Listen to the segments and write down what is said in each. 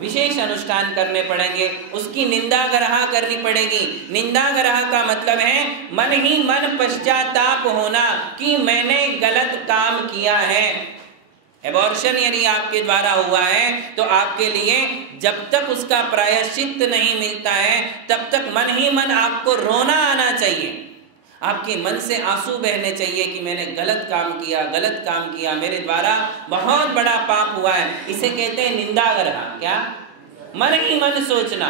विशेष अनुष्ठान करने पड़ेंगे, उसकी निंदा ग्रह करनी पड़ेगी। निंदा ग्रह का मतलब है मन ही मन पश्चाताप होना कि मैंने गलत काम किया है। एबॉर्शन यदि आपके द्वारा हुआ है तो आपके लिए जब तक उसका प्रायश्चित नहीं मिलता है तब तक मन ही मन आपको रोना आना चाहिए, आपके मन से आंसू बहने चाहिए कि मैंने गलत काम किया, मेरे द्वारा बहुत बड़ा पाप हुआ है। इसे कहते हैं निंदा ग्रह। क्या? मन ही मन सोचना,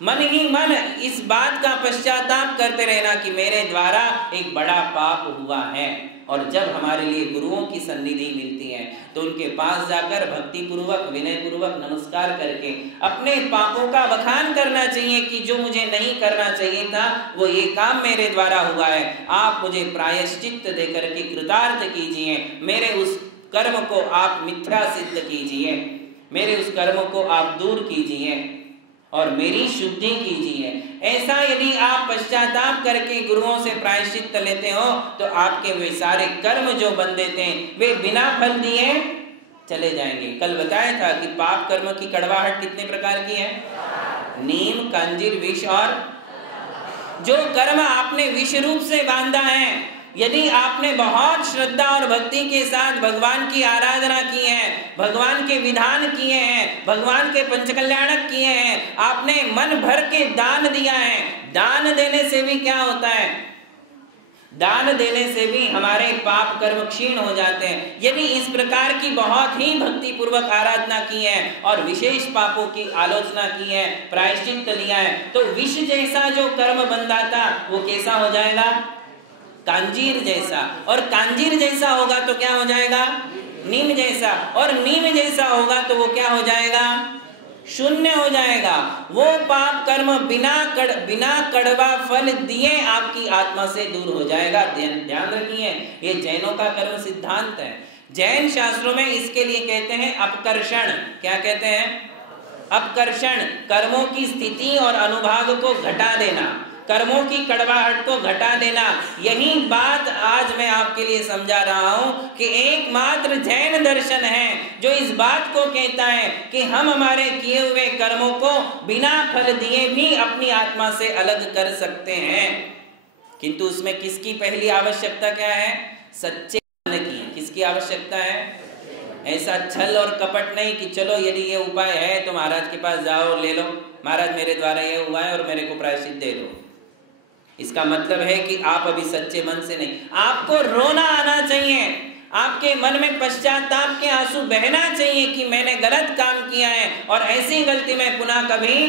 मन ही मन इस बात का पश्चाताप करते रहना कि मेरे द्वारा एक बड़ा पाप हुआ है। और जब हमारे लिए गुरुओं की सन्निधि मिलती है तो उनके पास जाकर भक्ति पूर्वक, विनय पूर्वक नमस्कार करके अपने पापों का बखान करना चाहिए कि जो मुझे नहीं करना चाहिए था वो ये काम मेरे द्वारा हुआ है, आप मुझे प्रायश्चित देकर के कृतार्थ कीजिए, मेरे उस कर्म को आप मिथ्या सिद्ध कीजिए, मेरे उस कर्म को आप दूर कीजिए और मेरी शुद्धि कीजिए। ऐसा यदि आप पश्चाताप करके गुरुओं से प्रायश्चित लेते हो तो आपके वे सारे कर्म जो बंधे थे वे बिना फल दिए चले जाएंगे। कल बताया था कि पाप कर्म की कड़वाहट कितने प्रकार की है? नीम, कंजीर, विष। और जो कर्म आपने विष रूप से बांधा है, यदि आपने बहुत श्रद्धा और भक्ति के साथ भगवान की आराधना की है, भगवान के विधान किए हैं, भगवान के पंचकल्याणक किए हैं, आपने मन भर के दान दिया है, दान देने से भी क्या होता है? दान देने से भी हमारे पाप कर्म क्षीण हो जाते हैं। यदि इस प्रकार की बहुत ही भक्ति पूर्वक आराधना की है और विशेष पापों की आलोचना की है, प्रायश्चित लिया है, तो विष जैसा जो कर्म बंधा था वो कैसा हो जाएगा? कांजीर जैसा। और कांजीर जैसा होगा तो क्या हो जाएगा? नीम जैसा। और नीम जैसा होगा तो वो क्या हो जाएगा? शून्य हो जाएगा। वो पाप कर्म बिना कड़वा फल दिए आपकी आत्मा से दूर हो जाएगा। ध्यान रखिए, ये जैनों का कर्म सिद्धांत है। जैन शास्त्रों में इसके लिए कहते हैं अपकर्षण। क्या कहते हैं? अपकर्षण। कर्मों की स्थिति और अनुभाग को घटा देना, कर्मों की कड़वाहट को घटा देना। यही बात आज मैं आपके लिए समझा रहा हूं कि एकमात्र जैन दर्शन है जो इस बात को कहता है कि हम हमारे किए हुए कर्मों को बिना फल दिए भी अपनी आत्मा से अलग कर सकते हैं। किंतु उसमें किसकी पहली आवश्यकता क्या है? सच्चे मन की। किसकी आवश्यकता है? ऐसा छल और कपट नहीं कि चलो यदि ये उपाय है तो महाराज के पास जाओ और ले लो, महाराज मेरे द्वारा ये हुआ है और मेरे को प्रायश्चित दे दो। इसका मतलब है कि आप अभी सच्चे मन से नहीं, आपको रोना आना चाहिए, आपके मन में पश्चाताप के आंसू बहना चाहिए कि मैंने गलत काम किया है और ऐसी गलती मैं पुनः कभी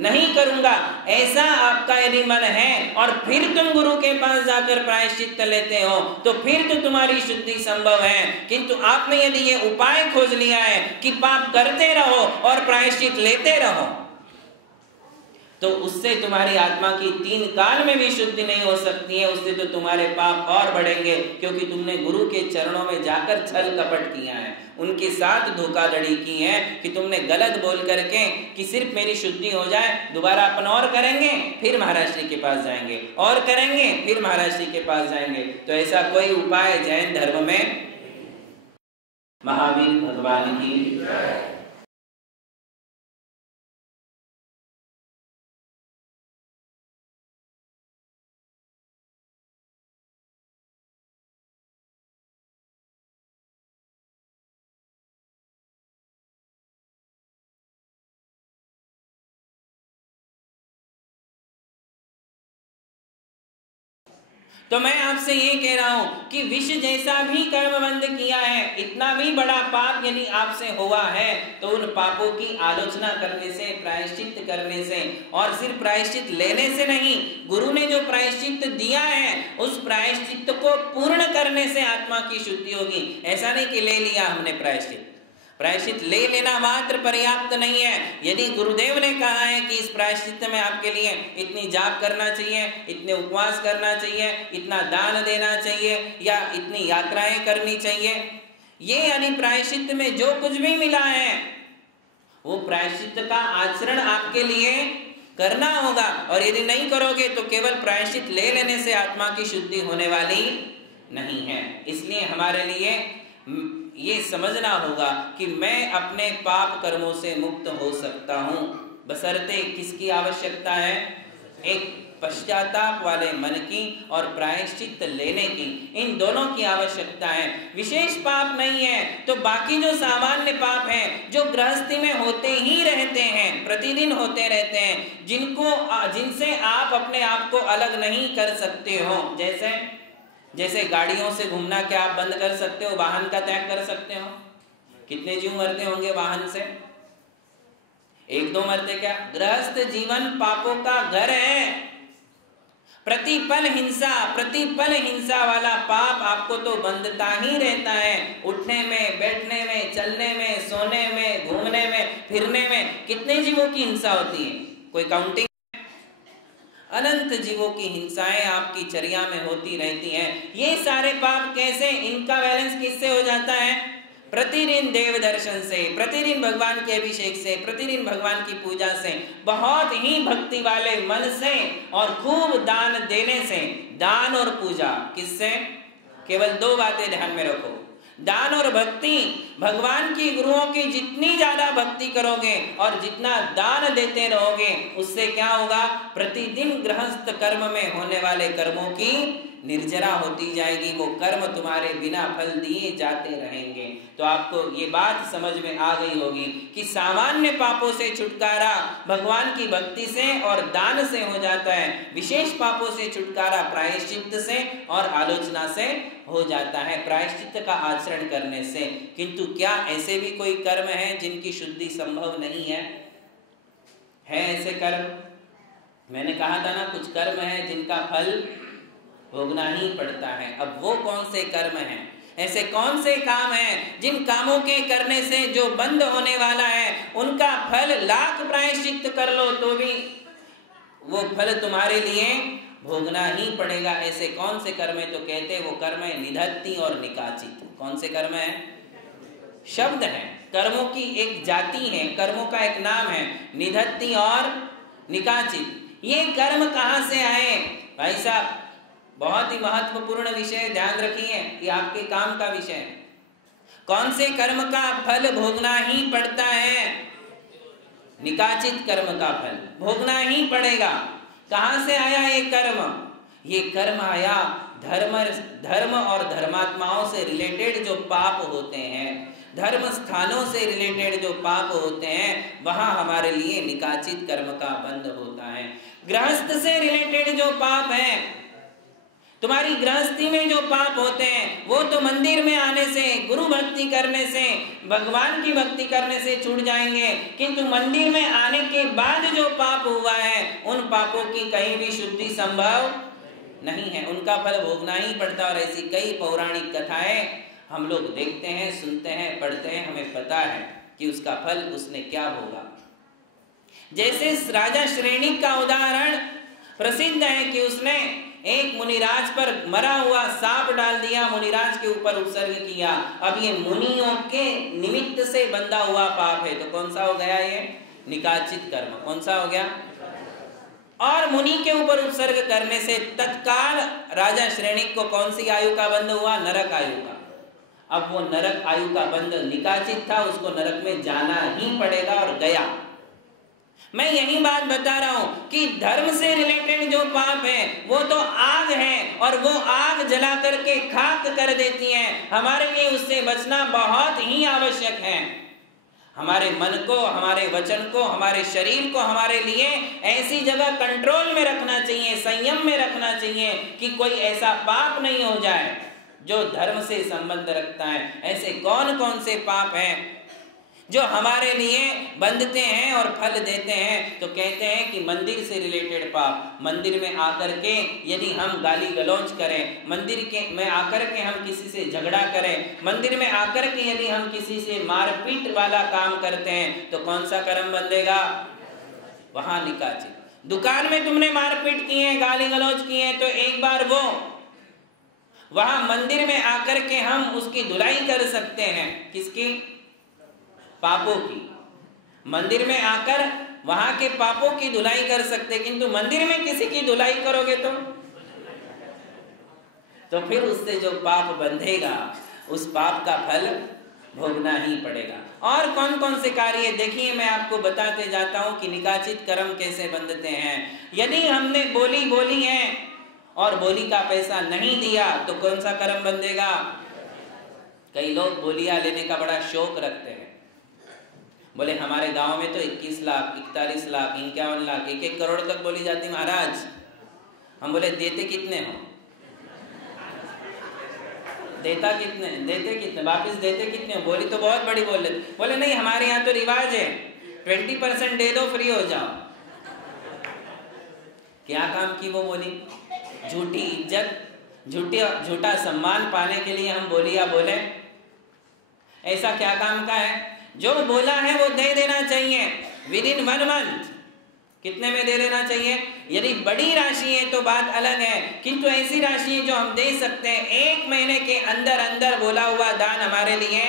नहीं करूंगा। ऐसा आपका यदि मन है और फिर तुम गुरु के पास जाकर प्रायश्चित लेते हो तो फिर तो तुम्हारी शुद्धि संभव है। किंतु आपने यदि ये उपाय खोज लिया है कि पाप करते रहो और प्रायश्चित लेते रहो तो उससे तुम्हारी आत्मा की 3 काल में भी शुद्धि नहीं हो सकती है। उससे तो तुम्हारे पाप और बढ़ेंगे क्योंकि तुमने गुरु के चरणों में जाकर छल कपट किया है, उनके साथ धोखाधड़ी की है कि तुमने गलत बोल करके कि सिर्फ मेरी शुद्धि हो जाए, दोबारा अपन और करेंगे फिर महाराज श्री के पास जाएंगे, और करेंगे फिर महाराज श्री के पास जाएंगे। तो ऐसा कोई उपाय जैन धर्म में। महावीर भगवान की तो मैं आपसे ये कह रहा हूं कि विष जैसा भी कर्मबंध किया है, इतना भी बड़ा पाप यदि आपसे हुआ है तो उन पापों की आलोचना करने से, प्रायश्चित करने से, और सिर्फ प्रायश्चित लेने से नहीं, गुरु ने जो प्रायश्चित दिया है उस प्रायश्चित को पूर्ण करने से आत्मा की शुद्धि होगी। ऐसा नहीं कि ले लिया हमने प्रायश्चित, प्रायश्चित ले लेना मात्र पर्याप्त नहीं है। यदि गुरुदेव ने कहा है कि इस प्रायश्चित में आपके लिए इतनी जाप करना चाहिए, इतने उपवास करना चाहिए, इतना दान देना चाहिए या इतनी यात्राएं करनी चाहिए, ये यानी प्रायश्चित में जो कुछ भी मिला है वो प्रायश्चित का आचरण आपके लिए करना होगा। और यदि नहीं करोगे तो केवल प्रायश्चित ले लेने से आत्मा की शुद्धि होने वाली नहीं है। इसलिए हमारे लिए ये समझना होगा कि मैं अपने पाप कर्मों से मुक्त हो सकता हूँ, बशर्ते किसकी आवश्यकता है? एक पश्चाताप वाले मन की और प्रायश्चित लेने की, इन दोनों की आवश्यकता है। विशेष पाप नहीं है तो बाकी जो सामान्य पाप हैं, जो गृहस्थी में होते ही रहते हैं, प्रतिदिन होते रहते हैं, जिनसे आप अपने आप को अलग नहीं कर सकते हो, जैसे गाड़ियों से घूमना क्या आप बंद कर सकते हो? वाहन का त्याग कर सकते हो? कितने जीव मरते होंगे वाहन से? एक दो मरते क्या? गृहस्थ जीवन पापों का घर है। प्रतिपल हिंसा वाला पाप आपको तो बंधता ही रहता है। उठने में, बैठने में, चलने में, सोने में, घूमने में, फिरने में कितने जीवों की हिंसा होती है? कोई काउंटिंग? अनंत जीवों की हिंसाएं आपकी चर्या में होती रहती हैं। ये सारे पाप कैसे, इनका बैलेंस किससे हो जाता है? प्रतिदिन देव दर्शन से, प्रतिदिन भगवान के अभिषेक से, प्रतिदिन भगवान की पूजा से, बहुत ही भक्ति वाले मन से और खूब दान देने से। दान और पूजा किससे? केवल दो बातें ध्यान में रखो, दान और भक्ति। भगवान की, गुरुओं की जितनी ज्यादा भक्ति करोगे और जितना दान देते रहोगे, उससे क्या होगा? प्रतिदिन गृहस्थ कर्म में होने वाले कर्मों की निर्जरा होती जाएगी। वो कर्म तुम्हारे बिना फल दिए जाते रहेंगे। तो आपको ये बात समझ में आ गई होगी कि सामान्य पापों से छुटकारा भगवान की भक्ति से और दान से हो जाता है, विशेष पापों से छुटकारा प्रायश्चित से और आलोचना से हो जाता है, प्रायश्चित का आचरण करने से। किंतु क्या ऐसे भी कोई कर्म हैं जिनकी शुद्धि संभव नहीं है? ऐसे कर्म? मैंने कहा था ना, कुछ कर्म है जिनका फल भोगना ही पड़ता है। अब वो कौन से कर्म हैं? ऐसे कौन से काम हैं जिन कामों के करने से जो बंद होने वाला है, उनका फल लाख प्रायश्चित कर लो तो भी वो फल तुम्हारे लिए भोगना ही पड़ेगा। ऐसे कौन से कर्म है? तो कहते हैं वो कर्म है निधत्ति और निकाचित। कौन से कर्म है? शब्द है, कर्मों की एक जाति है, कर्मों का एक नाम है, निधत्ति और निकाचित। ये कर्म कहाँ से आए? भाई साहब, बहुत ही महत्वपूर्ण विषय, ध्यान रखिए, ये आपके काम का विषय है। कौन से कर्म का फल भोगना ही पड़ता है? निकाचित कर्म का फल भोगना ही पड़ेगा। कहां से आया ये कर्म? ये कर्म आया धर्म और धर्मात्माओं से रिलेटेड जो पाप होते हैं, धर्म स्थानों से रिलेटेड जो पाप होते हैं, वहां हमारे लिए निकाचित कर्म का बंध होता है। गृहस्थ से रिलेटेड जो पाप है, तुम्हारी गृहस्थी में जो पाप होते हैं, वो तो मंदिर में आने से, गुरु भक्ति करने से, भगवान की भक्ति करने से छूट जाएंगे। किंतु मंदिर में आने के बाद जो पाप हुआ है, उन पापों की कहीं भी शुद्धि संभव नहीं है, उनका फल भोगना ही पड़ता। और ऐसी कई पौराणिक कथाएं हम लोग देखते हैं, सुनते हैं, पढ़ते हैं, हमें पता है कि उसका फल उसने क्या भोगा। जैसे राजा श्रेणिक का उदाहरण प्रसिद्ध है कि उसने एक मुनिराज पर मरा हुआ सांप डाल दिया, मुनिराज के ऊपर उत्सर्ग किया। अब ये मुनियों के निमित्त से बंधा हुआ पाप है, तो कौन सा हो गया? ये निकाचित कर्म। कौन सा हो गया? और मुनि के ऊपर उत्सर्ग करने से तत्काल राजा श्रेणिक को कौन सी आयु का बंध हुआ? नरक आयु का। अब वो नरक आयु का बंध निकाचित था, उसको नरक में जाना ही पड़ेगा और गया। मैं यही बात बता रहा हूं कि धर्म से रिलेटेड जो पाप है वो तो आग है, और वो आग जला करके खाक कर देती है। हमारे लिए उससे बचना बहुत ही आवश्यक है। हमारे मन को, हमारे वचन को, हमारे शरीर को हमारे लिए ऐसी जगह कंट्रोल में रखना चाहिए, संयम में रखना चाहिए कि कोई ऐसा पाप नहीं हो जाए जो धर्म से संबंध रखता है। ऐसे कौन कौन से पाप हैं जो हमारे लिए बंधते हैं और फल देते हैं? तो कहते हैं कि मंदिर से रिलेटेड पाप, मंदिर में आकर के यदि हम गाली गलौज करें, मंदिर में आकर के हम किसी से झगड़ा करें, मंदिर में आकर के यदि हम किसी से मारपीट वाला काम करते हैं, तो कौन सा कर्म बंधेगा? वहां निकाचित। दुकान में तुमने मारपीट की है, गाली गलौज की है, तो एक बार वो वहां मंदिर में आकर के हम उसकी धुलाई कर सकते हैं। किसकी? पापों की। मंदिर में आकर वहां के पापों की धुलाई कर सकते, किंतु मंदिर में किसी की धुलाई करोगे तो फिर उससे जो पाप बंधेगा, उस पाप का फल भोगना ही पड़ेगा। और कौन कौन से कार्य देखिए, मैं आपको बताते जाता हूँ कि निकाचित कर्म कैसे बंधते हैं। यदि हमने बोली है और बोली का पैसा नहीं दिया तो कौन सा कर्म बंधेगा? कई लोग बोलियां लेने का बड़ा शौक रखते हैं। बोले हमारे गांव में तो 21 लाख, 41 लाख, 51 लाख, 1-1 करोड़ तक बोली जाती महाराज। हम बोले देते कितने हो? देते कितने वापिस देते कितने हो? बोली तो बहुत बड़ी बोल लेते। बोले नहीं, हमारे यहाँ तो रिवाज है 20% दे दो, फ्री हो जाओ। क्या काम की वो बोली? झूठी इज्जत, झूठा सम्मान पाने के लिए हम बोलियां बोले। ऐसा क्या काम का है? जो बोला है वो दे देना चाहिए विदिन 1 मंथ। कितने में दे देना चाहिए? यदि बड़ी राशि है तो बात अलग है, किंतु ऐसी राशि है जो हम दे सकते हैं, 1 महीने के अंदर अंदर बोला हुआ दान हमारे लिए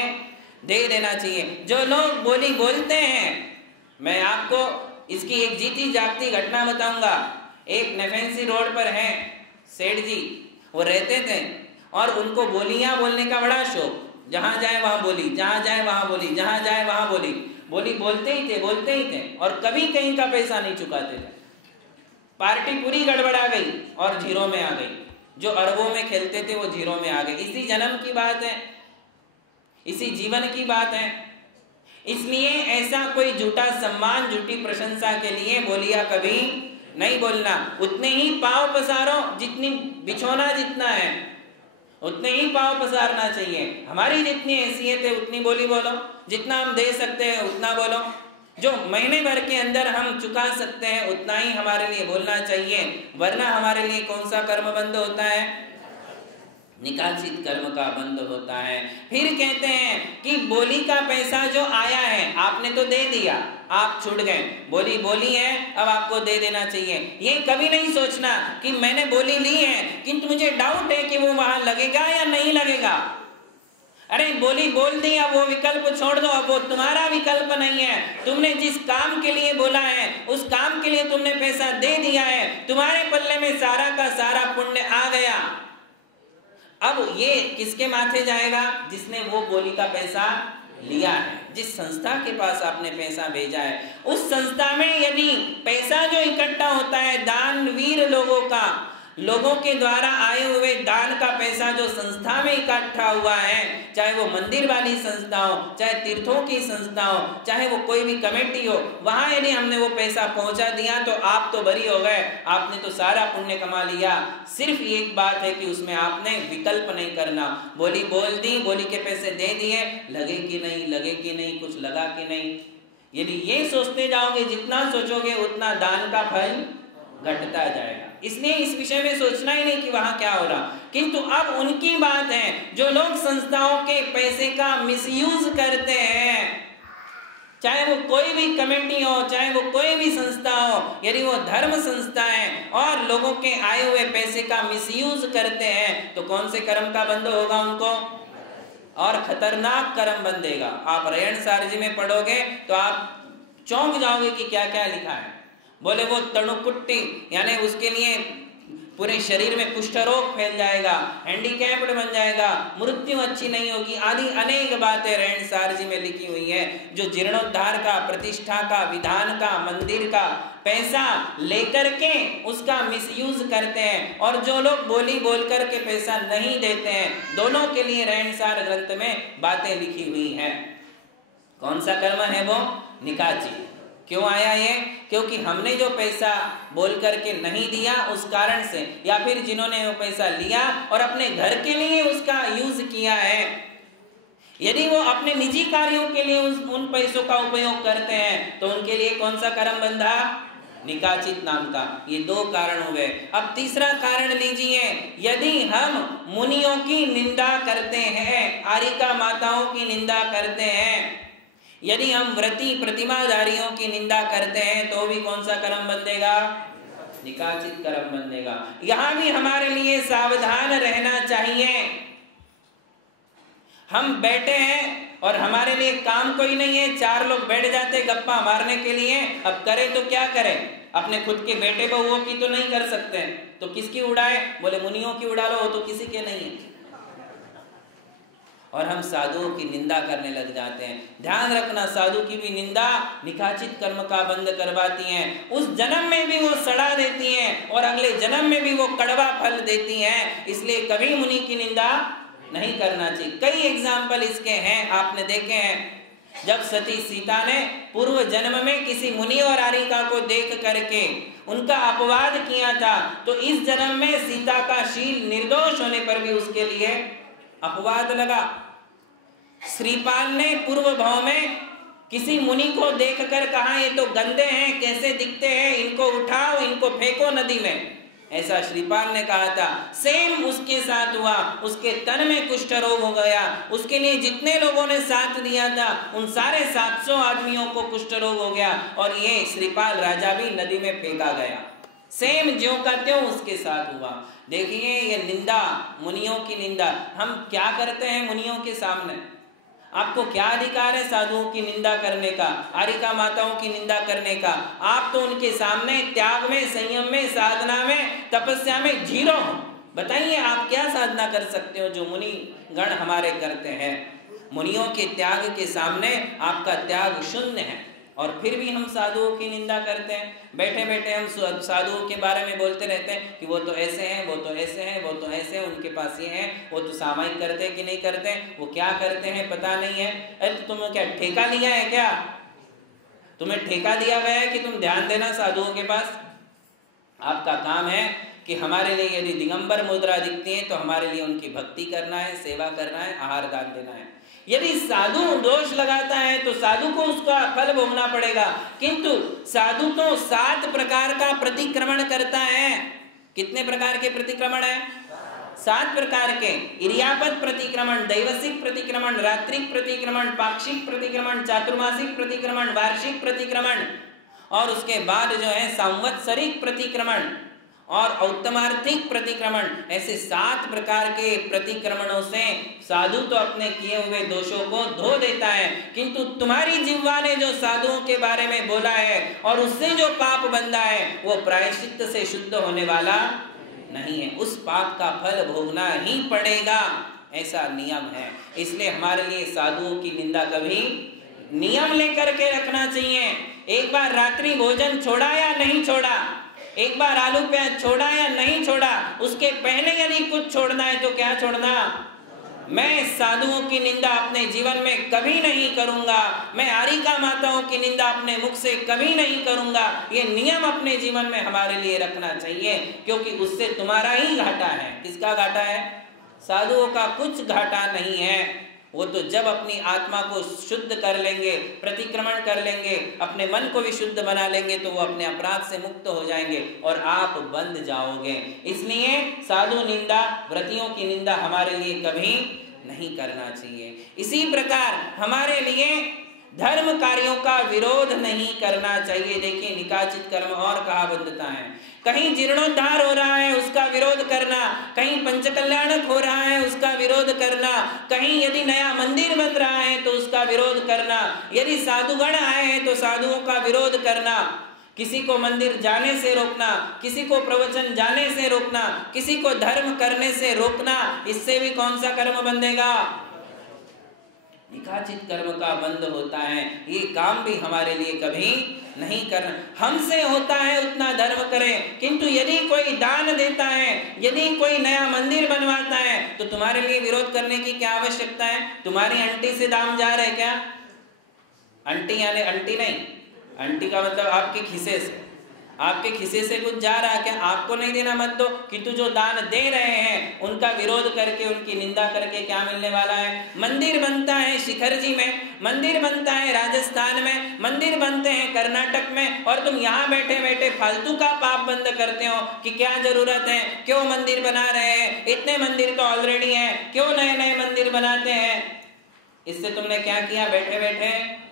दे देना चाहिए। जो लोग बोली बोलते हैं, मैं आपको इसकी एक जीती जागती घटना बताऊंगा। एक नेफेंसी रोड पर है सेठ जी, वो रहते थे और उनको बोलियां बोलने का बड़ा शौक। जहां जाए वहां बोली, जहां जाए वहां बोली, जहां जाए वहां बोली बोलते ही थे और कभी कहीं का पैसा नहीं चुकाते थे। पार्टी पूरी गड़बड़ा गई और जीरो में आ गई। जो अरबों में खेलते थे वो जीरो में आ गए। इसी जन्म की बात है, इसी जीवन की बात है। इसलिए ऐसा कोई झूठा सम्मान, झूठी प्रशंसा के लिए बोलिया कभी नहीं बोलना। उतने ही पांव पसारो जितनी बिछोना जितना है, उतने ही पांव पसारना चाहिए। हमारी जितनी हैसियत है उतनी बोली बोलो, जितना हम दे सकते हैं उतना बोलो, जो महीने भर के अंदर हम चुका सकते हैं उतना ही हमारे लिए बोलना चाहिए। वरना हमारे लिए कौन सा कर्म बंद होता है? निकाचित कर्म का बंद होता है। फिर कहते हैं कि बोली का पैसा जो आया है आपने तो दे दिया, आप छूट गए। बोली है, अब आपको दे देना चाहिए। ये कभी नहीं सोचना कि मैंने बोली ली है किंतु मुझे डाउट है कि वो वहां लगेगा या नहीं लगेगा। अरे बोली बोल दी, अब वो विकल्प छोड़ दो, अब वो तुम्हारा विकल्प नहीं है। तुमने जिस काम के लिए बोला है उस काम के लिए तुमने पैसा दे दिया है, तुम्हारे पल्ले में सारा का सारा पुण्य आ गया। अब ये किसके माथे जाएगा? जिसने वो बोली का पैसा लिया है, जिस संस्था के पास आपने पैसा भेजा है। उस संस्था में यदि पैसा जो इकट्ठा होता है दानवीर लोगों का, लोगों के द्वारा आए हुए दान का पैसा जो संस्था में इकट्ठा हुआ है, चाहे वो मंदिर वाली संस्था हो, चाहे तीर्थों की संस्था हो, चाहे वो कोई भी कमेटी हो, वहां यदि हमने वो पैसा पहुंचा दिया तो आप तो बरी हो गए, आपने तो सारा पुण्य कमा लिया। सिर्फ एक बात है कि उसमें आपने विकल्प नहीं करना। बोली बोल दी, बोली के पैसे दे दिए, लगे कि नहीं, कुछ लगा कि नहीं। यदि ये सोचते जाओगे, जितना सोचोगे उतना दान का फल घटता जाएगा। इसलिए इस विषय में सोचना ही नहीं कि वहां क्या हो रहा। किंतु अब उनकी बात है जो लोग संस्थाओं के पैसे का मिसयूज करते हैं, चाहे वो कोई भी कमेटी हो, चाहे वो कोई भी संस्था हो, यदि वो धर्म संस्था है और लोगों के आए हुए पैसे का मिसयूज करते हैं तो कौन से कर्म का बंद होगा उनको? और खतरनाक कर्म बंधेगा। आप रेण सारजी में पढ़ोगे तो आप चौंक जाओगे कि क्या क्या लिखा है। बोले वो तणुकुट्टी, यानी उसके लिए पूरे शरीर में कुष्ठ रोग फैल जाएगा, हैंडीकैप्ड बन जाएगा, मृत्यु अच्छी नहीं होगी, आदि अनेक बातें रेण सारजी में लिखी हुई है। जो जीर्णोद्धार का, प्रतिष्ठा का, विधान का, मंदिर का पैसा लेकर के उसका मिसयूज करते हैं और जो लोग बोली बोल कर के पैसा नहीं देते हैं, दोनों के लिए रेण सार ग्रंथ में बातें लिखी हुई है। कौन सा कर्म है वो? निकाची। क्यों आया ये? क्योंकि हमने जो पैसा बोल करके नहीं दिया उस कारण से, या फिर जिन्होंने वो पैसा लिया और अपने घर के लिए उसका यूज किया है, यदि वो अपने निजी कार्यों के लिए उन पैसों का उपयोग करते हैं तो उनके लिए कौन सा कर्म बंधा? निकाचित नाम का। ये 2 कारण हो गए। अब तीसरा कारण लीजिए, यदि हम मुनियों की निंदा करते हैं, आरिका माताओं की निंदा करते हैं, यदि हम व्रती प्रतिमाधारियों की निंदा करते हैं तो भी कौन सा कर्म बंधेगा? निकाचित कर्म बंधेगा। यहां भी हमारे लिए सावधान रहना चाहिए। हम बैठे हैं और हमारे लिए काम कोई नहीं है, 4 लोग बैठ जाते गप्पा मारने के लिए। अब करें तो क्या करें? अपने खुद के बेटे बहुओं की तो नहीं कर सकते, तो किसकी उड़ाए? बोले मुनियों की उड़ा लो, वो तो किसी के नहीं है। और हम साधुओं की निंदा करने लग जाते हैं। ध्यान रखना, साधु की भी निंदा निकाचित कर्म का बंध करवाती हैं। उस जन्म में भी वो सड़ा देती हैं और अगले जन्म में भी वो कड़वा फल देती हैं। इसलिए कभी मुनि की निंदा नहीं करना चाहिए। कई एग्जाम्पल इसके हैं, आपने देखे हैं। जब सती सीता ने पूर्व जन्म में किसी मुनि और आरिका को देख करके उनका अपवाद किया था, तो इस जन्म में सीता का शील निर्दोष होने पर भी उसके लिए अपवाद लगा। श्रीपाल ने पूर्व भाव में किसी मुनि को देखकर कहा, ये तो गंदे हैं, कैसे दिखते हैं, इनको उठाओ, इनको फेंको नदी में, ऐसा श्रीपाल ने कहा था। सेम उसके साथ हुआ, उसके तन में कुष्ठ रोग हो गया। उसके लिए जितने लोगों ने साथ दिया था उन सारे 700 आदमियों को कुष्ठ रोग हो गया और ये श्रीपाल राजा भी नदी में फेंका गया। सेम ज्यों का त्यों उसके साथ हुआ। देखिए ये निंदा, मुनियों की निंदा। हम क्या करते हैं मुनियों के सामने? आपको क्या अधिकार है साधुओं की निंदा करने का, आरिका माताओं की निंदा करने का? आप तो उनके सामने त्याग में, संयम में, साधना में, तपस्या में जीरो हो। बताइए आप क्या साधना कर सकते हो जो मुनि गण हमारे करते हैं? मुनियों के त्याग के सामने आपका त्याग शून्य है और फिर भी हम साधुओं की निंदा करते हैं। बैठे बैठे हम साधुओं के बारे में बोलते रहते हैं कि वो तो ऐसे हैं, वो तो ऐसे हैं, वो तो ऐसे हैं, उनके पास ये है, वो तो सामायिक करते हैं कि नहीं करते, वो क्या करते हैं पता नहीं है। अरे तो तुम्हें क्या ठेका लिया है क्या? तुम्हें ठेका दिया गया है कि तुम ध्यान देना साधुओं के पास? आपका काम है कि हमारे लिए यदि दिगंबर मुद्रा दिखती है तो हमारे लिए उनकी भक्ति करना है, सेवा करना है, आहार दान देना है। यदि साधु दोष लगाता है तो साधु को उसका फल भोगना पड़ेगा। किंतु साधु तो 7 प्रकार का प्रतिक्रमण करता है। कितने प्रकार के प्रतिक्रमण है? 7 प्रकार के। इरियापत प्रतिक्रमण, दैवसिक प्रतिक्रमण, रात्रिक प्रतिक्रमण, पाक्षिक प्रतिक्रमण, चातुर्मासिक प्रतिक्रमण, वार्षिक प्रतिक्रमण और उसके बाद जो है संवत्सरिक प्रतिक्रमण और औत्तमार्थिक प्रतिक्रमण। ऐसे 7 प्रकार के प्रतिक्रमणों से साधु तो अपने किए हुए दोषों को धो देता है। किंतु तुम्हारी जिह्वा ने जो साधुओं के बारे में बोला है और उससे जो पाप बंधा है वो प्रायश्चित्त से शुद्ध होने वाला नहीं है। उस पाप का फल भोगना ही पड़ेगा, ऐसा नियम है। इसलिए हमारे लिए साधुओं की निंदा कभी नियम लेकर के रखना चाहिए। एक बार रात्रि भोजन छोड़ा या नहीं छोड़ा, एक बार आलू प्याज छोड़ा या नहीं छोड़ा, उसके पहले यदि कुछ छोड़ना है तो क्या छोड़ना? मैं साधुओं की निंदा अपने जीवन में कभी नहीं करूंगा, मैं आरिका माताओं की निंदा अपने मुख से कभी नहीं करूंगा। ये नियम अपने जीवन में हमारे लिए रखना चाहिए, क्योंकि उससे तुम्हारा ही घाटा है। किसका घाटा है? साधुओं का कुछ घाटा नहीं है। वो तो जब अपनी आत्मा को शुद्ध कर लेंगे, प्रतिक्रमण कर लेंगे, अपने मन को भी शुद्ध बना लेंगे तो वो अपने अपराध से मुक्त हो जाएंगे और आप बंध जाओगे। इसलिए साधु निंदा, व्रतियों की निंदा हमारे लिए कभी नहीं करना चाहिए। इसी प्रकार हमारे लिए धर्म कार्यों का विरोध नहीं करना चाहिए। देखिए निकाचित कर्म और कहा बंधता है। कहीं जीर्णोद्धार हो रहा है उसका विरोध करना, कहीं पंचकल्याणक हो रहा है उसका विरोध करना, कहीं यदि नया मंदिर बन रहा है तो उसका विरोध करना, यदि साधुगण आए हैं तो साधुओं का विरोध करना, किसी को मंदिर जाने से रोकना, किसी को प्रवचन जाने से रोकना, किसी को धर्म करने से रोकना, इससे भी कौन सा कर्म बंधेगा? निकाचित कर्म का बंध होता है। ये काम भी हमारे लिए कभी नहीं करना। हमसे होता है उतना धर्म करें, किंतु यदि कोई दान देता है, यदि कोई नया मंदिर बनवाता है तो तुम्हारे लिए विरोध करने की क्या आवश्यकता है? तुम्हारी आंटी से दाम जा रहे क्या? आंटी यानी आंटी नहीं, आंटी का मतलब आपके खिसे से, आपके खिसे से कुछ जा रहा है क्या? आपको नहीं देना मत दो, किंतु जो दान दे रहे हैं उनका विरोध करके, उनकी निंदा करके क्या मिलने वाला है? मंदिर बनता है शिखर जी में, मंदिर बनता है राजस्थान में, मंदिर बनते हैं कर्नाटक में, और तुम यहाँ बैठे बैठे फालतू का पाप बंद करते हो कि क्या जरूरत है, क्यों मंदिर बना रहे हैं, इतने मंदिर तो ऑलरेडी है, क्यों नए नए मंदिर बनाते हैं? इससे तुमने क्या किया? बैठे बैठे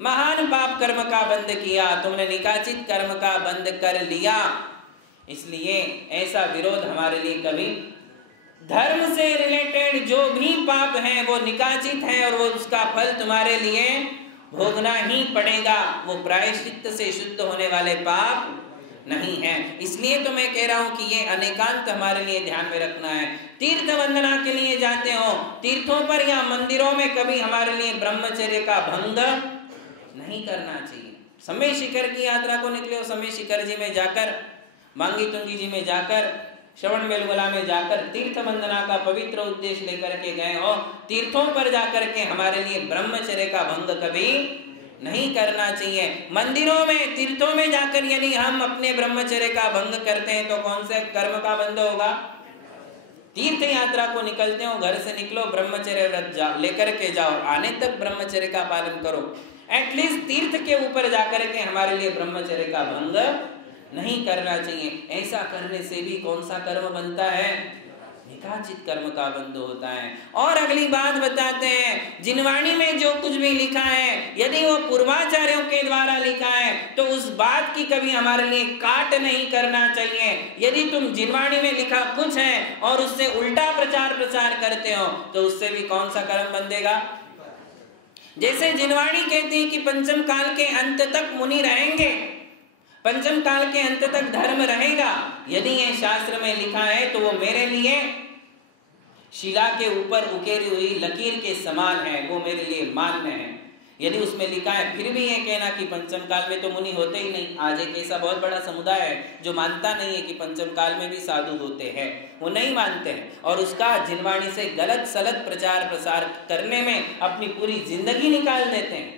महान पाप कर्म का बंद किया, तुमने निकाचित कर्म का बंद कर लिया। इसलिए ऐसा विरोध हमारे लिए कभी, धर्म से रिलेटेड जो भी पाप है वो निकाचित है और वो उसका फल तुम्हारे लिए भोगना ही पड़ेगा। वो प्रायश्चित्त से शुद्ध होने वाले पाप नहीं है। इसलिए तो मैं कह रहा हूं कि ये अनेकांत हमारे लिए ध्यान में रखना है। तीर्थ वंदना के लिए जाते हो, तीर्थों पर या मंदिरों में कभी हमारे लिए ब्रह्मचर्य का भंग नहीं करना चाहिए। समय शिखर की यात्रा को निकले हो, समय शिखर जी में जाकर, मांगी तुंगी जी में जाकर, श्रवण बेलगोला में जाकर तीर्थ वंदना का पवित्र उद्देश्य लेकर के गए हो, तीर्थों पर जाकर के हमारे लिए ब्रह्मचर्य का भंग कभी नहीं करना चाहिए। मंदिरों में, तीर्थों में जाकर यदि हम अपने ब्रह्मचर्य का भंग करते हैं तो कौन से कर्म का बंध होगा? तीर्थ यात्रा को निकलते हो, घर से निकलो, ब्रह्मचर्य व्रत लेकर के जाओ, आने तक ब्रह्मचर्य का पालन करो। एटलीस्ट तीर्थ के ऊपर जाकर के हमारे लिए ब्रह्मचर्य का भंग नहीं करना चाहिए। ऐसा करने से भी कौन सा कर्म बनता है? निकाचित कर्म का बंध होता है। और अगली बात बताते हैं, जिनवाणी में जो कुछ भी लिखा है, यदि वो पूर्वाचार्यों के द्वारा लिखा है तो उस बात की कभी हमारे लिए काट नहीं करना चाहिए। यदि तुम जिनवाणी में लिखा कुछ है और उससे उल्टा प्रचार प्रसार करते हो तो उससे भी कौन सा कर्म बंधेगा? जैसे जिनवाणी कहती है कि पंचम काल के अंत तक मुनि रहेंगे, पंचम काल के अंत तक धर्म रहेगा। यदि ये शास्त्र में लिखा है तो वो मेरे लिए शिला के ऊपर उकेरी हुई लकीर के समान है, वो मेरे लिए मान्य है। यदि उसमें लिखा है फिर भी ये कहना कि पंचम काल में तो मुनि होते ही नहीं। आज एक ऐसा बहुत बड़ा समुदाय है जो मानता नहीं है कि पंचम काल में भी साधु होते हैं, वो नहीं मानते हैं और उसका जिनवाणी से गलत सलत प्रचार प्रसार करने में अपनी पूरी जिंदगी निकाल देते हैं।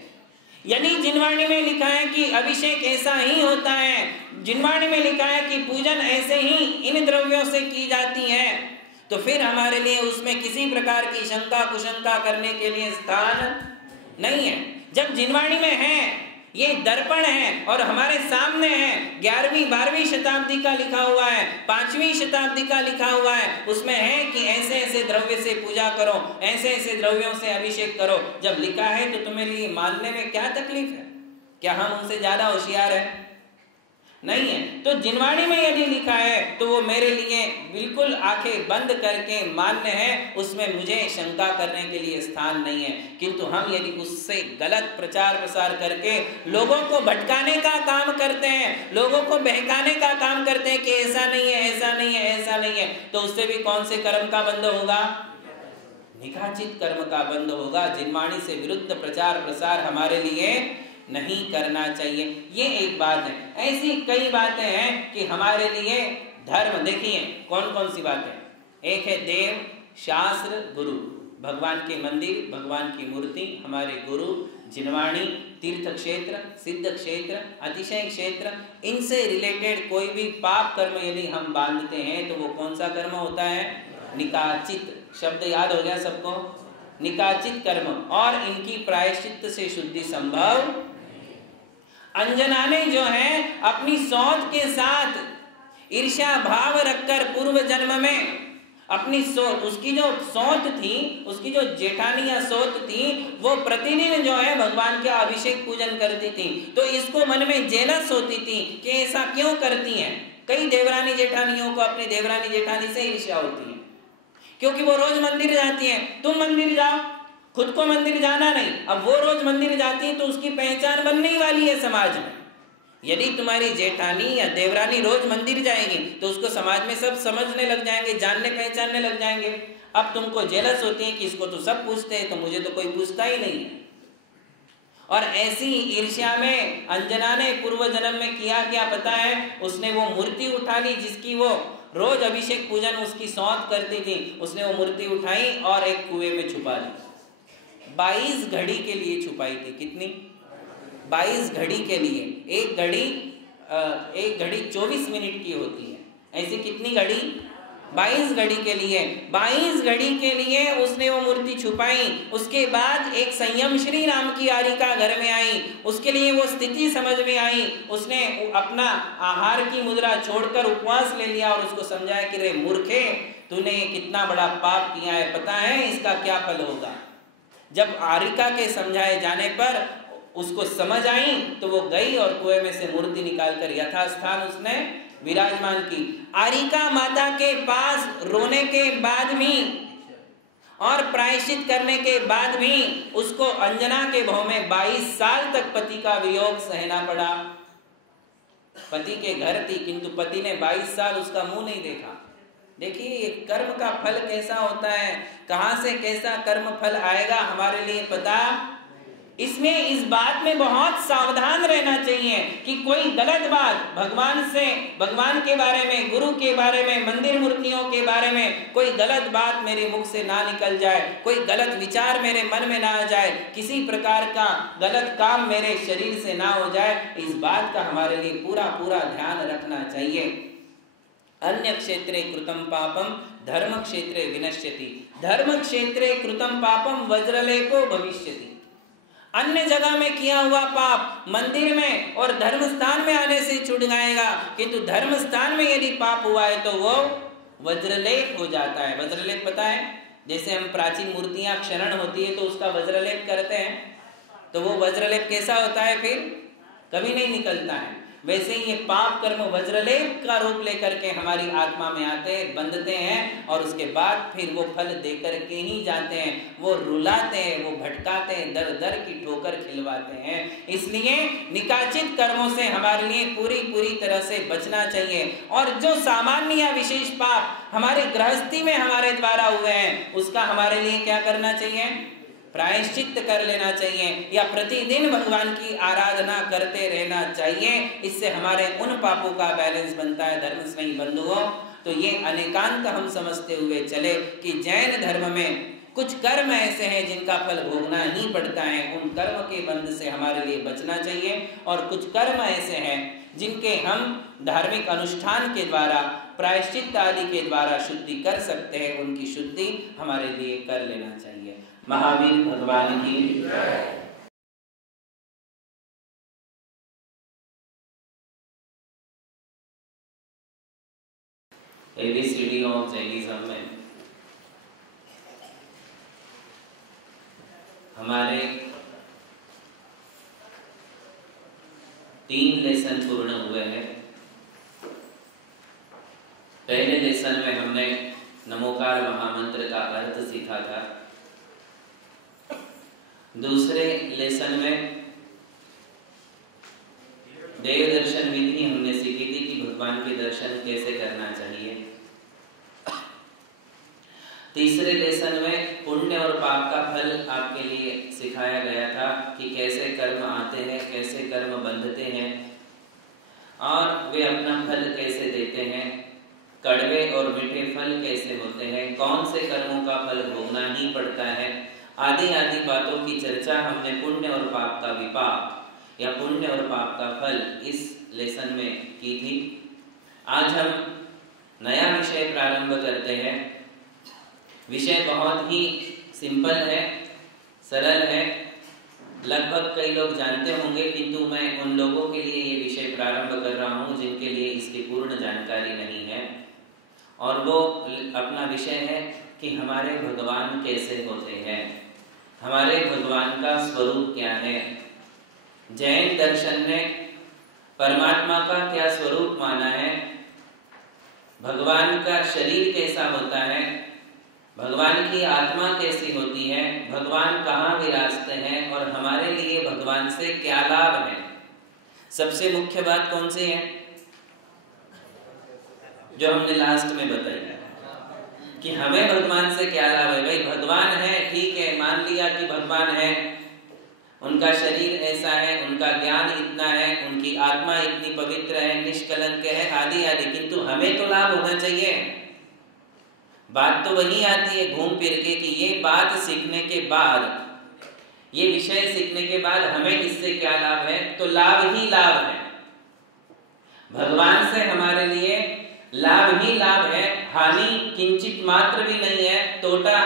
यानी जिनवाणी में लिखा है कि अभिषेक ऐसा ही होता है, जिनवाणी में लिखा है कि पूजन ऐसे ही इन द्रव्यों से की जाती है, तो फिर हमारे लिए उसमें किसी प्रकार की शंका कुशंका करने के लिए स्थान नहीं है। जब जिनवाणी में है, ये दर्पण है और हमारे सामने है, 11वीं 12वीं शताब्दी का लिखा हुआ है, 5वीं शताब्दी का लिखा हुआ है, उसमें है कि ऐसे ऐसे द्रव्य से पूजा करो, ऐसे ऐसे द्रव्यों से अभिषेक करो। जब लिखा है तो तुम्हें लिए मानने में क्या तकलीफ है? क्या हम उनसे ज्यादा होशियार है? नहीं है। तो जिनवाणी में यदि लिखा है तो वो मेरे लिए बिल्कुल आंखें बंद करके मान्य है, उसमें मुझे शंका करने के लिए स्थान नहीं है। किंतु हम यदि उससे गलत प्रचार प्रसार करके लोगों को भटकाने का काम करते हैं, लोगों को बहकाने का काम करते हैं कि ऐसा नहीं है, ऐसा नहीं है, ऐसा नहीं है, तो उससे भी कौन से कर्म का बंध होगा? निकाचित कर्म का बंध होगा। जिनवाणी से विरुद्ध प्रचार प्रसार हमारे लिए नहीं करना चाहिए। ये एक बात है। ऐसी कई बातें हैं कि हमारे लिए धर्म, देखिए कौन कौन सी बातें। एक है देव, शास्त्र, गुरु, भगवान के मंदिर, भगवान की मूर्ति, हमारे गुरु, जिनवाणी, तीर्थ क्षेत्र, सिद्ध क्षेत्र, अतिशय क्षेत्र, इनसे रिलेटेड कोई भी पाप कर्म यदि हम बांधते हैं तो वो कौन सा कर्म होता है? निकाचित। शब्द याद हो गया सबको? निकाचित कर्म। और इनकी प्रायश्चित्त से शुद्धि संभव। अंजनाने जो है अपनी सौत के साथ ईर्ष्या भाव रखकर पूर्व जन्म में अपनी सौत, उसकी जो सौत थी, उसकी जो जेठानी या सौत थी, वो प्रतिदिन जो है भगवान का अभिषेक पूजन करती थी। तो इसको मन में जेलस होती थी कि ऐसा क्यों करती हैं। कई देवरानी जेठानियों को अपनी देवरानी जेठानी से ईर्ष्या होती है, क्योंकि वो रोज मंदिर जाती हैं। तुम मंदिर जाओ, खुद को मंदिर जाना नहीं। अब वो रोज मंदिर जाती है तो उसकी पहचान बनने ही वाली है समाज में। यदि तुम्हारी जेठानी या देवरानी रोज मंदिर जाएगी तो उसको समाज में सब समझने लग जाएंगे, जानने पहचानने लग जाएंगे। अब तुमको जेलस होती है कि इसको तो सब पूछते हैं तो मुझे तो कोई पूछता ही नहीं है। और ऐसी ईर्ष्या में अंजना ने पूर्व जन्म में किया क्या पता है? उसने वो मूर्ति उठा ली जिसकी वो रोज अभिषेक पूजन उसकी सौत करती थी। उसने वो मूर्ति उठाई और एक कुएं में छुपा ली। 22 घड़ी के लिए छुपाई थी। कितनी? 22 घड़ी के लिए। एक घड़ी 24 मिनट की होती है। ऐसी कितनी घड़ी? 22 घड़ी के लिए। 22 घड़ी के लिए उसने वो मूर्ति छुपाई। उसके बाद एक संयम श्री राम की आरिका घर में आई। उसके लिए वो स्थिति समझ में आई। उसने अपना आहार की मुद्रा छोड़कर उपवास ले लिया और उसको समझाया कि रे मूर्खे, तूने कितना बड़ा पाप किया है, पता है इसका क्या फल होगा। जब आरिका के समझाए जाने पर उसको समझ आई तो वो गई और कुएं में से मूर्ति निकालकर यथास्थान उसने विराजमान की। आरिका माता के पास रोने के बाद भी और प्रायश्चित करने के बाद भी उसको अंजना के भव में 22 साल तक पति का वियोग सहना पड़ा। पति के घर थी, किंतु पति ने 22 साल उसका मुंह नहीं देखा। देखिए ये कर्म का फल कैसा होता है, कहां से कैसा कर्म फल आएगा हमारे लिए पता। इसमें इस बात में बहुत सावधान रहना चाहिए कि कोई गलत बात भगवान के बारे में, गुरु के बारे में, मंदिर मूर्तियों के बारे में कोई गलत बात मेरे मुख से ना निकल जाए, कोई गलत विचार मेरे मन में ना आ जाए, किसी प्रकार का गलत काम मेरे शरीर से ना हो जाए। इस बात का हमारे लिए पूरा पूरा ध्यान रखना चाहिए। अन्य क्षेत्रे कृतं पापम धर्म क्षेत्रे विनश्यति, धर्म क्षेत्रे कृतं पापम वज्रलेपो भविष्यति। अन्य जगह में किया हुआ पाप मंदिर में और धर्म स्थान में आने से छूट जाएगा, किंतु धर्म स्थान में यदि पाप हुआ है तो वो वज्रलेप हो जाता है। वज्रलेप पता है, जैसे हम प्राचीन मूर्तियां क्षरण होती है तो उसका वज्रलेप करते हैं, तो वो वज्रलेप कैसा होता है, फिर कभी नहीं निकलता है। वैसे ही ये पाप कर्म वज्रलेप का रूप लेकर के हमारी आत्मा में आते हैं, बंधते हैं और उसके बाद फिर वो फल देकर के ही जाते हैं। वो रुलाते हैं, वो भटकाते हैं, दर दर की ठोकर खिलवाते हैं। इसलिए निकाचित कर्मों से हमारे लिए पूरी तरह से बचना चाहिए। और जो सामान्य या विशेष पाप हमारे गृहस्थी में हमारे द्वारा हुए हैं उसका हमारे लिए क्या करना चाहिए, प्रायश्चित कर लेना चाहिए, या प्रतिदिन भगवान की आराधना करते रहना चाहिए। इससे हमारे उन पापों का बैलेंस बनता है। धर्म स्नेही बंधुओं, तो ये अनेकांत हम समझते हुए चले कि जैन धर्म में कुछ कर्म ऐसे हैं जिनका फल भोगना ही पड़ता है, उन कर्म के बंध से हमारे लिए बचना चाहिए। और कुछ कर्म ऐसे हैं जिनके हम धार्मिक अनुष्ठान के द्वारा, प्रायश्चित आदि के द्वारा शुद्धि कर सकते हैं, उनकी शुद्धि हमारे लिए कर लेना चाहिए। महावीर भगवान की जय। ABCD ऑफ जैनिज्म में हमारे 3 लेसन पूर्ण हुए हैं। पहले लेसन में हमने नमोकार महामंत्र का अर्थ सीखा था। दूसरे लेसन में देव दर्शन विधि हमने सीखी थी कि भगवान के दर्शन कैसे करना चाहिए। तीसरे लेसन में पुण्य और पाप का फल आपके लिए सिखाया गया था कि कैसे कर्म आते हैं, कैसे कर्म बंधते हैं और वे अपना फल कैसे देते हैं, कड़वे और मीठे फल कैसे होते हैं, कौन से कर्मों का फल भोगना ही पड़ता है, आदि आदि बातों की चर्चा हमने पुण्य और पाप का विपाक या पुण्य और पाप का फल इस लेसन में की थी। आज हम नया विषय प्रारंभ करते हैं। विषय बहुत ही सिंपल है, सरल है, लगभग कई लोग जानते होंगे, किंतु मैं उन लोगों के लिए ये विषय प्रारंभ कर रहा हूँ जिनके लिए इसकी पूर्ण जानकारी नहीं है। और वो अपना विषय है कि हमारे भगवान कैसे होते हैं, हमारे भगवान का स्वरूप क्या है। जैन दर्शन ने परमात्मा का क्या स्वरूप माना है, भगवान का शरीर कैसा होता है, भगवान की आत्मा कैसी होती है, भगवान कहाँ विराजते हैं और हमारे लिए भगवान से क्या लाभ है। सबसे मुख्य बात कौन सी है, जो हमने लास्ट में बताई कि हमें भगवान से क्या लाभ है। भाई भगवान है, ठीक है, मान लिया कि भगवान है, उनका शरीर ऐसा है, उनका ज्ञान इतना है, उनकी आत्मा इतनी पवित्र है, निष्कलंक है, आदि आदि, किंतु हमें तो लाभ होना चाहिए। बात तो वही आती है घूम फिर के कि ये बात सीखने के बाद, ये विषय सीखने के बाद हमें इससे क्या लाभ है, तो लाभ ही लाभ है। भगवान से हमारे लिए लाभ ही लाभ है, हानि किंचित मात्र भी नहीं है, तोटा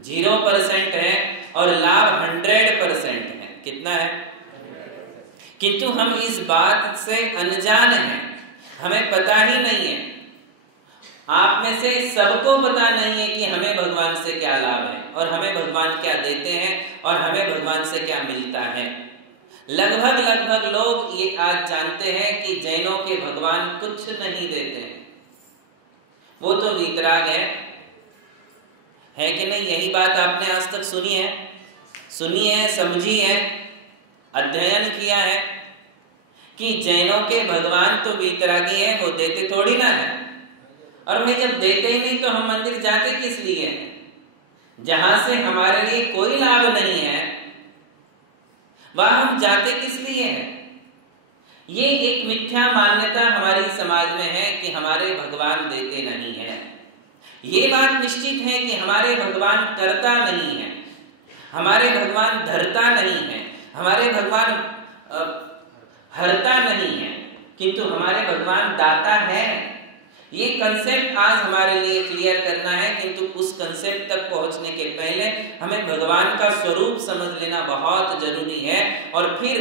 0% है और लाभ 100% है। कितना है, किंतु हम इस बात से अनजान हैं, हमें पता ही नहीं है। आप में से सबको पता नहीं है कि हमें भगवान से क्या लाभ है और हमें भगवान क्या देते हैं और हमें भगवान से क्या मिलता है। लगभग लोग ये आज जानते हैं कि जैनों के भगवान कुछ नहीं देते हैं, वो तो वीतराग है कि नहीं। यही बात आपने आज तक सुनी है, समझी है, अध्ययन किया है कि जैनों के भगवान तो वीतरागी है, वो देते थोड़ी ना है। और भाई जब देते ही नहीं तो हम मंदिर जाते किस लिए हैं? जहां से हमारे लिए कोई लाभ नहीं है वहां हम जाते किस लिए हैं? ये एक मिथ्या मान्यता हमारी समाज में है कि हमारे भगवान देते नहीं है। ये बात निश्चित है कि हमारे भगवान करता नहीं है, हमारे भगवान धरता नहीं है, हमारे भगवान हरता नहीं है, किंतु हमारे भगवान दाता है। ये कंसेप्ट आज हमारे लिए क्लियर करना है, किंतु उस कंसेप्ट तक पहुंचने के पहले हमें भगवान का स्वरूप समझ लेना बहुत जरूरी है। और फिर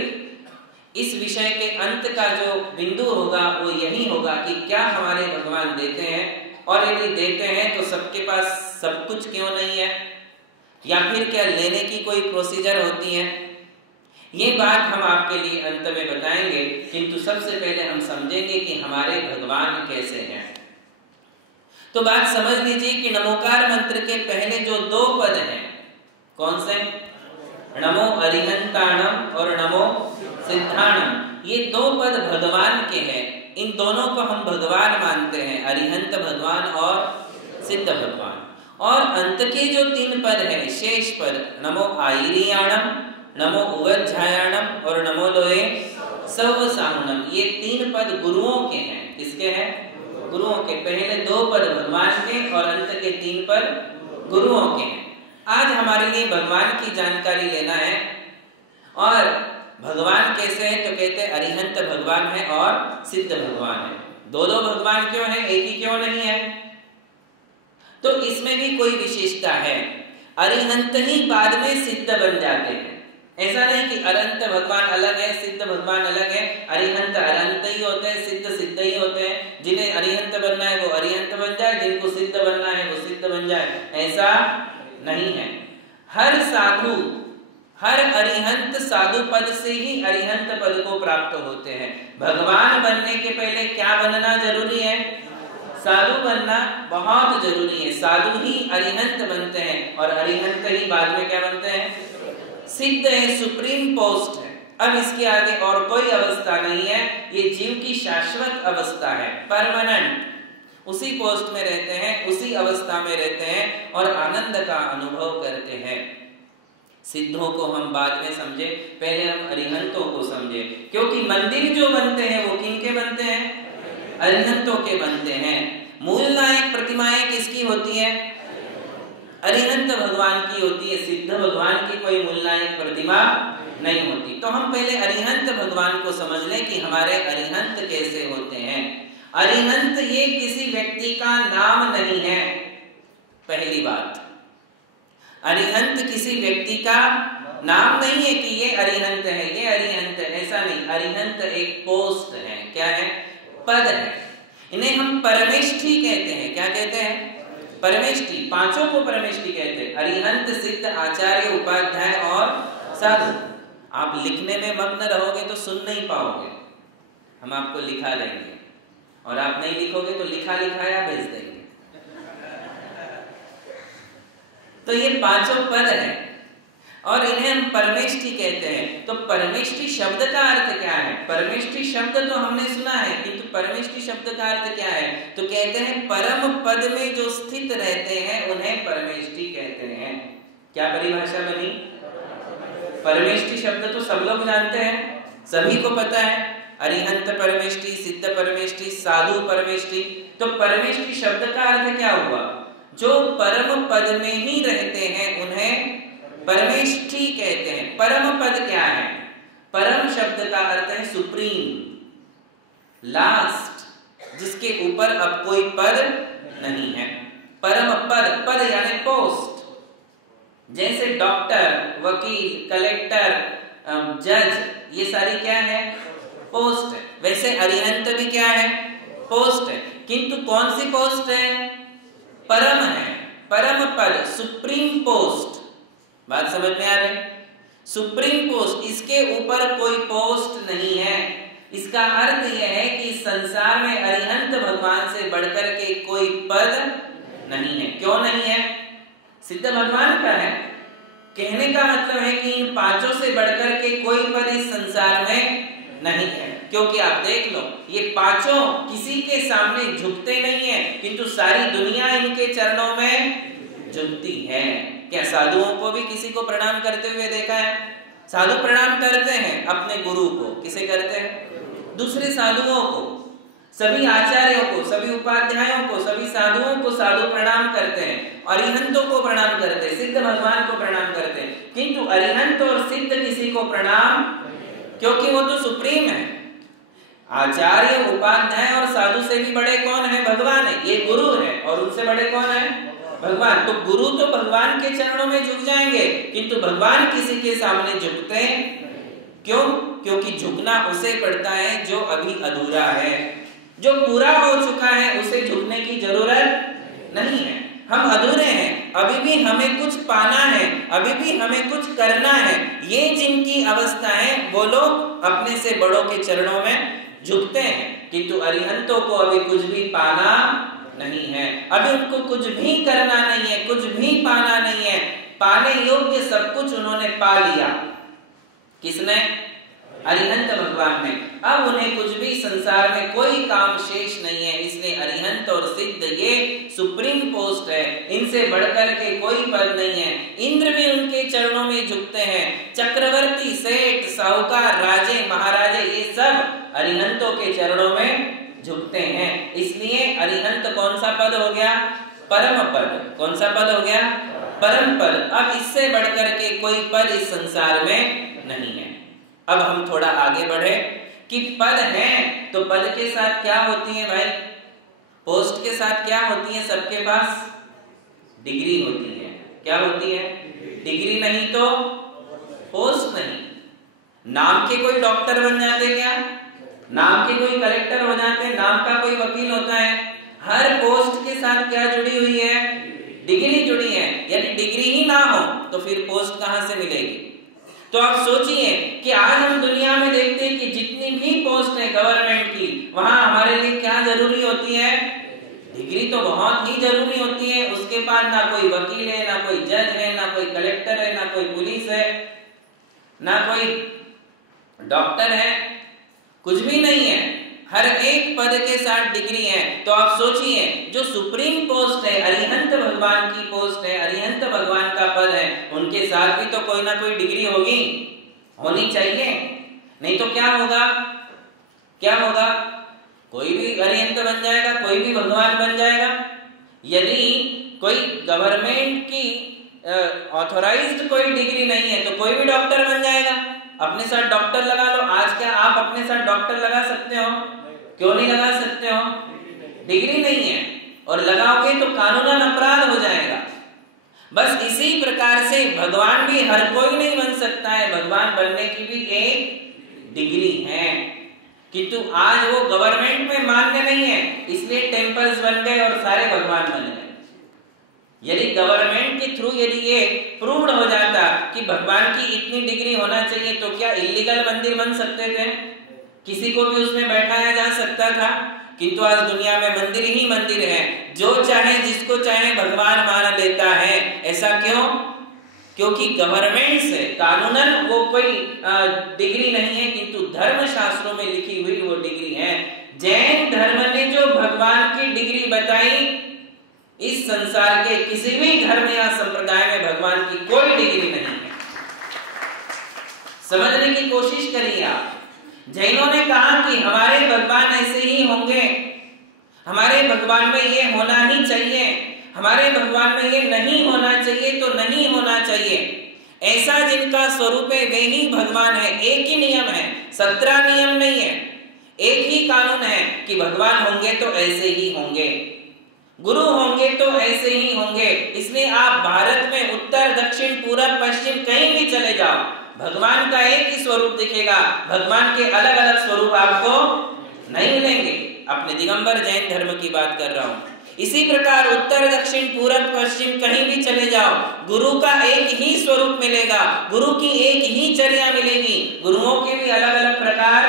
इस विषय के अंत का जो बिंदु होगा वो यही होगा कि क्या हमारे भगवान देते हैं, और यदि देते हैं तो सबके पास सब कुछ क्यों नहीं है, या फिर क्या लेने की कोई प्रोसीजर होती है। ये बात हम आपके लिए अंत में बताएंगे, किंतु सबसे पहले हम समझेंगे कि हमारे भगवान कैसे हैं। तो बात समझ लीजिए कि नमोकार मंत्र के पहले जो 2 पद हैं, कौन से? नमो अरिहंताणम और नमो सिद्धाणम, ये 2 पद भगवान के हैं। इन दोनों को हम भगवान मानते हैं, अरिहंत भगवान और सिद्ध भगवान। और अंत के जो 3 पद हैं, शेष पद, नमो आईरियाणम, नमो उवज्झायाणम और नमो लोए सवसाहुणम, ये 3 पद गुरुओं के हैं। किसके हैं? गुरुओं के। पहले 2 पद भगवान के और अंत के 3 पद गुरुओं के हैं। आज हमारे लिए भगवान की जानकारी लेना है। और भगवान कैसे हैं? तो कहते हैं अरिहंत भगवान है और सिद्ध भगवान है। 2 भगवान क्यों है, एक ही क्यों नहीं है? तो इसमें भी कोई विशेषता है। अरिहंत ही बाद में सिद्ध बन जाते हैं। ऐसा नहीं कि अरंत भगवान अलग है, सिद्ध भगवान अलग है। अरिहंत अरंत ही होते हैं, सिद्ध सिद्ध ही होते हैं। जिन्हें अरिहंत बनना है वो अरिहंत बन जाए, जिनको सिद्ध बनना है वो सिद्ध बन जाए, ऐसा नहीं है। हर साधु, हर अरिहंत साधु पद से ही अरिहंत पद को प्राप्त होते हैं। भगवान बनने के पहले क्या बनना जरूरी है? साधु बनना बहुत जरूरी है। साधु ही अरिहंत बनते हैं और अरिहंत ही बाद में क्या बनते हैं? सिद्ध है, सुप्रीम पोस्ट है। अब इसके आगे और कोई अवस्था नहीं है, ये जीव की शाश्वत अवस्था है, परमानेंट। उसी पोस्ट में रहते हैं, उसी अवस्था में रहते हैं और आनंद का अनुभव करते हैं। सिद्धों को हम बाद में समझे, पहले हम अरिहंतों को समझे, क्योंकि मंदिर जो बनते हैं वो किनके बनते हैं? अरिहंतों के बनते हैं। मूल नायक प्रतिमाएं किसकी होती है? अरिहंत भगवान की होती है। सिद्ध भगवान की कोई मूल नायक प्रतिमा नहीं होती। तो हम पहले अरिहंत भगवान को समझ लें कि हमारे अरिहंत कैसे होते हैं। अरिहंत ये किसी व्यक्ति का नाम नहीं है, पहली बात। अरिहंत किसी व्यक्ति का नाम नहीं है कि ये अरिहंत है, ये अरिहंत है, ऐसा नहीं। अरिहंत एक पोस्ट है। क्या है? पद है। इन्हें हम परमेष्ठी कहते हैं। क्या कहते हैं? परमेष्ठी। 5 को परमेष्ठी कहते हैं, अरिहंत, सिद्ध, आचार्य, उपाध्याय और साधु। आप लिखने में मग्न रहोगे तो सुन नहीं पाओगे, हम आपको लिखा देंगे, और आप नहीं लिखोगे तो लिखा लिखाया भेज देंगे। तो ये 5 पद हैं और इन्हें हम परमेष्ठी कहते हैं। तो परमेष्ठी शब्द का अर्थ क्या है? परमेष्ठी शब्द तो हमने सुना है, किंतु परमेष्ठी शब्द का अर्थ क्या है? तो कहते हैं परम पद में जो स्थित रहते हैं उन्हें परमेष्ठी कहते हैं। क्या परिभाषा बनी? परमेष्ठी शब्द तो सब लोग जानते हैं, सभी को पता है। अरिहंत परमेष्ठी, सिद्ध परमेष्ठी, साधु परमेष्ठी। तो परमेष्ठी शब्द का अर्थ क्या हुआ? जो परम पद में ही रहते हैं उन्हें परमेष्ठी कहते हैं। परम पद क्या है? परम शब्द का अर्थ है सुप्रीम, लास्ट, जिसके ऊपर अब कोई पद नहीं है। परम पद, पद यानी पोस्ट। जैसे डॉक्टर, वकील, कलेक्टर, जज, ये सारी क्या है? पोस्ट है। वैसे अरिहंत भी क्या है? पोस्ट है। किंतु कौन सी पोस्ट है? परम है, परम पद, सुप्रीम पोस्ट। बात समझ में आ रही? सुप्रीम पोस्ट, इसके ऊपर कोई पोस्ट नहीं है। इसका अर्थ यह है कि संसार में अरिहंत भगवान से बढ़कर के कोई पद नहीं है। क्यों नहीं है? सिद्ध भगवान का है। कहने का मतलब है कि इन 5 से बढ़कर के कोई पद इस संसार में नहीं है। क्योंकि आप देख लो ये पांचों किसी के सामने झुकते नहीं है, किंतु सारी दुनिया इनके चरणों में झुकती है। क्या साधुओं को भी किसी को प्रणाम करते हुए देखा है? साधु प्रणाम करते हैं अपने गुरु को, किसे करते हैं? दूसरे साधुओं को, सभी आचार्यों को, सभी उपाध्यायों को, सभी साधुओं को साधु प्रणाम करते हैं, अरिहंतों को प्रणाम करते हैं, सिद्ध भगवान को प्रणाम करते हैं, किंतु अरिहंत और सिद्ध किसी को प्रणाम, क्योंकि वो तो सुप्रीम है। आचार्य, उपाध्याय और साधु से भी बड़े कौन है? भगवान है। ये गुरु है और उनसे बड़े कौन है? भगवान। तो गुरु तो भगवान के चरणों में झुक जाएंगे, किंतु भगवान किसी के सामने झुकते हैं क्यों? क्योंकि झुकना उसे पड़ता है जो अभी अधूरा है। जो पूरा हो चुका है उसे झुकने की जरूरत नहीं है। हम अधूरे हैं, अभी भी हमें कुछ पाना है, अभी भी हमें कुछ करना है। ये जिनकी अवस्था है वो लोग अपने से बड़ों के चरणों में झुकते हैं, किंतु अरिहंतों को अभी कुछ भी पाना नहीं है, अभी उनको कुछ भी करना नहीं है, कुछ भी पाना नहीं है। पाने योग्य सब कुछ उन्होंने पा लिया। किसने? अरिहंत भगवान ने। अब उन्हें कुछ भी संसार में कोई काम शेष नहीं है। इसलिए अरिहंत और सिद्ध ये सुप्रीम पोस्ट है, इनसे बढ़कर के कोई पद नहीं है। इंद्र भी उनके चरणों में झुकते हैं। चक्रवर्ती, सेठ, साहूकार, राजे, महाराजे ये सब अरिहंतों के चरणों में झुकते हैं। इसलिए अरिहंत कौन सा पद हो गया? परम पद। कौन सा पद हो गया? परम पद। अब इससे बढ़कर के कोई पद इस संसार में नहीं है। अब हम थोड़ा आगे बढ़े कि पद है तो पद के साथ क्या होती है भाई? पोस्ट के साथ क्या होती है? सबके पास डिग्री होती है। क्या होती है? डिग्री नहीं तो पोस्ट नहीं। नाम के कोई डॉक्टर बन जाते क्या? नाम के कोई कलेक्टर हो जाते? नाम का कोई वकील होता है? हर पोस्ट के साथ क्या जुड़ी हुई है? डिग्री जुड़ी है। यदि डिग्री ही ना हो तो फिर पोस्ट कहां से मिलेगी? तो आप सोचिए कि आज हम दुनिया में देखते हैं कि जितनी भी पोस्ट है गवर्नमेंट की, वहां हमारे लिए क्या जरूरी होती है? डिग्री तो बहुत ही जरूरी होती है। उसके बाद ना कोई वकील है, ना कोई जज है, ना कोई कलेक्टर है, ना कोई पुलिस है, ना कोई डॉक्टर है, कुछ भी नहीं है। हर एक पद के साथ डिग्री है। तो आप सोचिए जो सुप्रीम पोस्ट है, अरिहंत भगवान की पोस्ट है, अरिहंत भगवान का पद है, उनके साथ भी तो कोई ना कोई डिग्री होगी, होनी चाहिए। नहीं तो क्या होगा? क्या होगा? कोई भी अरिहंत बन जाएगा, कोई भी भगवान बन जाएगा। यदि कोई गवर्नमेंट की ऑथोराइज्ड कोई डिग्री नहीं है तो कोई भी डॉक्टर बन जाएगा। अपने साथ डॉक्टर लगा लो। आज क्या आप अपने साथ डॉक्टर लगा सकते हो? क्यों नहीं लगा सकते हो? डिग्री नहीं है, और लगाओगे तो कानूनन अपराध हो जाएगा। बस इसी प्रकार से भगवान भी हर कोई नहीं बन सकता है। भगवान बनने की भी एक डिग्री है, किंतु आज वो गवर्नमेंट में मान्य नहीं है, इसलिए टेम्पल्स बन गए और सारे भगवान बन गए। यदि गवर्नमेंट के थ्रू यदि ये प्रूव्ड हो जाता कि भगवान की इतनी डिग्री होना चाहिए तो क्या इलीगल मंदिर बन सकते थे? किसी को भी उसमें बैठाया जा सकता था। किंतु आज दुनिया में मंदिर ही मंदिर है, जो चाहे जिसको चाहे भगवान मान लेता है। ऐसा क्यों? क्योंकि गवर्नमेंट से कानूनन वो कोई डिग्री नहीं है, किंतु धर्म शास्त्रों में लिखी हुई वो डिग्री है। जैन धर्म ने जो भगवान की डिग्री बताई, इस संसार के किसी भी धर्म या संप्रदाय में भगवान की कोई डिग्री नहीं है। समझने की कोशिश करिए आप। जैनों ने कहा कि हमारे भगवान ऐसे ही होंगे, हमारे भगवान में ये होना ही चाहिए, हमारे भगवान में ये नहीं होना चाहिए तो नहीं होना चाहिए। ऐसा जिनका स्वरूप है वे ही भगवान है। एक ही नियम है, 17 नियम नहीं है। एक ही कानून है कि भगवान होंगे तो ऐसे ही होंगे, गुरु होंगे तो ऐसे ही होंगे। इसलिए आप भारत में उत्तर, दक्षिण, पूरब, पश्चिम कहीं भी चले जाओ, भगवान का एक ही स्वरूप दिखेगा। भगवान के अलग अलग स्वरूप आपको नहीं मिलेंगे। अपने दिगंबर जैन धर्म की बात कर रहा हूं। इसी प्रकार उत्तर, दक्षिण, पूरब, पश्चिम कहीं भी चले जाओ, गुरु का एक ही स्वरूप मिलेगा, गुरु की एक ही चर्या मिलेगी। गुरुओं के भी अलग अलग प्रकार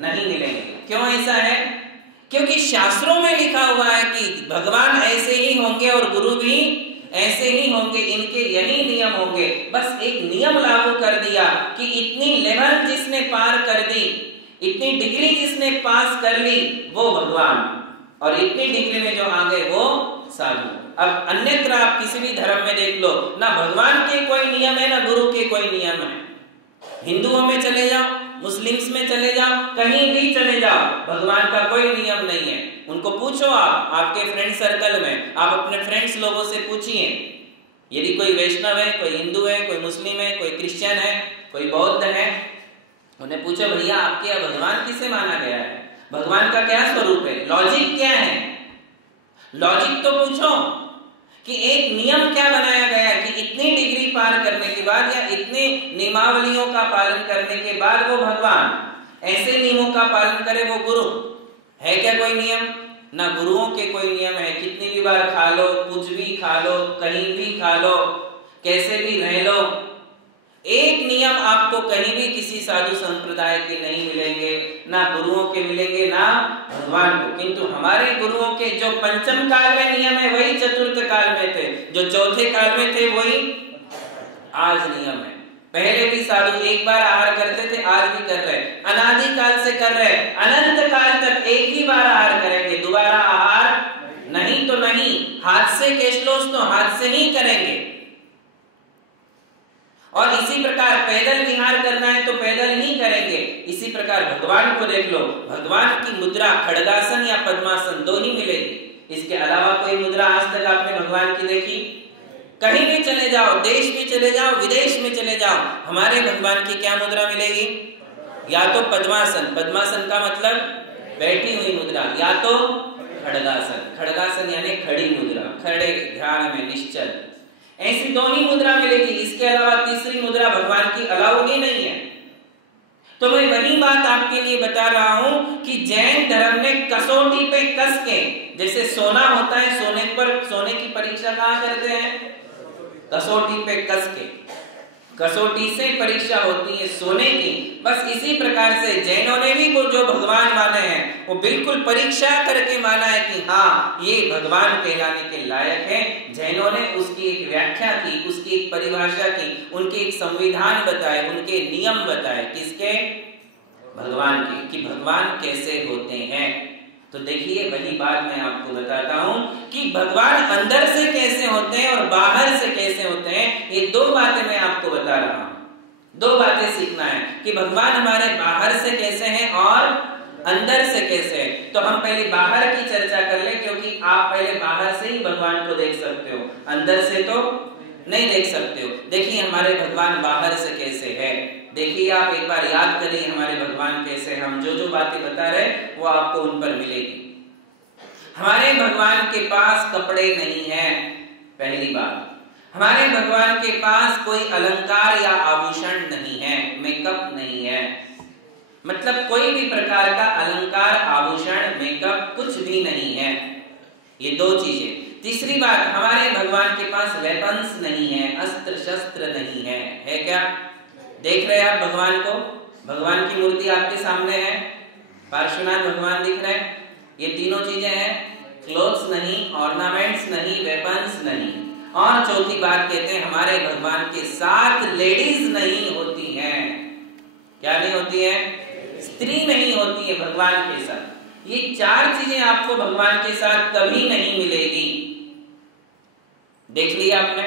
नहीं मिलेंगे। क्यों ऐसा है? क्योंकि शास्त्रों में लिखा हुआ है कि भगवान ऐसे ही होंगे और गुरु भी ऐसे ही होंगे, इनके यही नियम होंगे। बस एक नियम लागू कर दिया कि इतनी लेवल जिसने पार कर दी, इतनी डिग्री जिसने पास कर ली वो भगवान, और इतनी डिग्री में जो आ गए वो साधु। अब अन्यत्र आप किसी भी धर्म में देख लो, ना भगवान के कोई नियम है ना गुरु के कोई नियम है। हिंदुओं में चले जाओ, मुस्लिम्स में चले जाओ, कहीं भी चले जाओ, भगवान का कोई नियम नहीं है। उनको पूछो, आप आपके फ्रेंड सर्कल में आप अपने फ्रेंड्स लोगों से पूछिए, यदि कोई वैष्णव है, कोई हिंदू है, कोई मुस्लिम है, कोई क्रिश्चियन है, कोई बौद्ध है, उन्हें पूछो भैया आपके यहाँ भगवान किसे माना गया है, भगवान का क्या स्वरूप है, लॉजिक क्या है। लॉजिक तो पूछो कि एक नियम क्या बनाया गया है कि इतनी डिग्री पार करने के बाद या इतने नियमावलियों का पालन करने के बाद वो भगवान, ऐसे नियमों का पालन करे वो गुरु। है क्या कोई नियम? ना गुरुओं के कोई नियम है। कितनी भी बार खा लो, कुछ भी खा लो, कहीं भी खा लो, कैसे भी रह लो, एक नियम आपको कहीं भी किसी साधु संप्रदाय के नहीं मिलेंगे, ना गुरुओं के मिलेंगे ना भगवान को। किंतु हमारे गुरुओं के जो पंचम काल में नियम है वही चतुर्थ काल में थे, जो चौथे काल में थे वही आज नियम है। पहले भी साधु एक बार आहार करते थे, आज भी कर रहे, अनादि काल से कर रहे, अनंत काल तक एक ही बार आहार करेंगे, दोबारा आहार नहीं तो नहीं। हाथ से कैशलोस तो हाथ से ही करेंगे। और इसी प्रकार पैदल विहार करना है तो पैदल ही करेंगे। इसी प्रकार भगवान को देख लो, भगवान की मुद्रा खड्गासन या पद्मासन दो ही मिलेगी। इसके अलावा कोई मुद्रा आज तक आपने भगवान की देखी? कहीं भी चले जाओ, देश में चले जाओ, विदेश में चले जाओ, हमारे भगवान की क्या मुद्रा मिलेगी? या तो पद्मासन, पद्मासन का मतलब बैठी हुई मुद्रा, या तो खड्गासन, खड्गासन यानी खड़ी मुद्रा, खड़े ध्यान में निश्चल, ऐसी दोनों मुद्रा मिलेगी। इसके अलावा तीसरी मुद्रा भगवान की अलाउ ही नहीं है। तो मैं वही बात आपके लिए बता रहा हूं कि जैन धर्म ने कसौटी पे कस के, जैसे सोना होता है, सोने पर, सोने की परीक्षा कहां करते हैं? कसौटी पे कस के, कसौटी से परीक्षा होती है सोने की। बस इसी प्रकार से जैनों ने भी वो जो भगवान माने हैं वो बिल्कुल परीक्षा करके माना है कि हाँ ये भगवान कहलाने के लायक है। जैनों ने उसकी एक व्याख्या की, उसकी एक परिभाषा की, उनके एक संविधान बताए, उनके नियम बताए, किसके? भगवान के, कि भगवान कैसे होते हैं। तो देखिए वही बात मैं आपको बताता हूं कि भगवान अंदर से कैसे होते हैं और बाहर से कैसे होते हैं। ये दो बातें मैं आपको बता रहा हूं, दो बातें सीखना है कि भगवान हमारे बाहर से कैसे हैं और अंदर से कैसे हैं। तो हम पहले बाहर की चर्चा कर लें, क्योंकि आप पहले बाहर से ही भगवान को देख सकते हो, अंदर से तो नहीं देख सकते हो। देखिए हमारे भगवान बाहर से कैसे है। देखिए आप एक बार याद करिए हमारे भगवान कैसे, हम जो जो बातें बता रहे वो आपको उन पर मिलेगी। हमारे भगवान के पास कपड़े नहीं है, पहली बात। हमारे भगवान के पास कोई अलंकार या आभूषण नहीं है, मेकअप नहीं है, मतलब कोई भी प्रकार का अलंकार, आभूषण, मेकअप कुछ भी नहीं है। ये दो चीजें। तीसरी बात, हमारे भगवान के पास वेपन्स नहीं है, अस्त्र शस्त्र नहीं है। है क्या? देख रहे हैं आप भगवान को? भगवान की मूर्ति आपके सामने है, पार्श्वनाथ भगवान दिख रहे हैं। ये तीनों चीजें हैं, क्लोथ्स नहीं, ऑर्नामेंट्स नहीं, वेपन्स नहीं। और चौथी बात कहते हैं हमारे भगवान के साथ लेडीज नहीं होती हैं। क्या नहीं होती है? स्त्री नहीं होती है भगवान के साथ। ये चार चीजें आपको भगवान के साथ कभी नहीं मिलेगी। देख लिया आपने?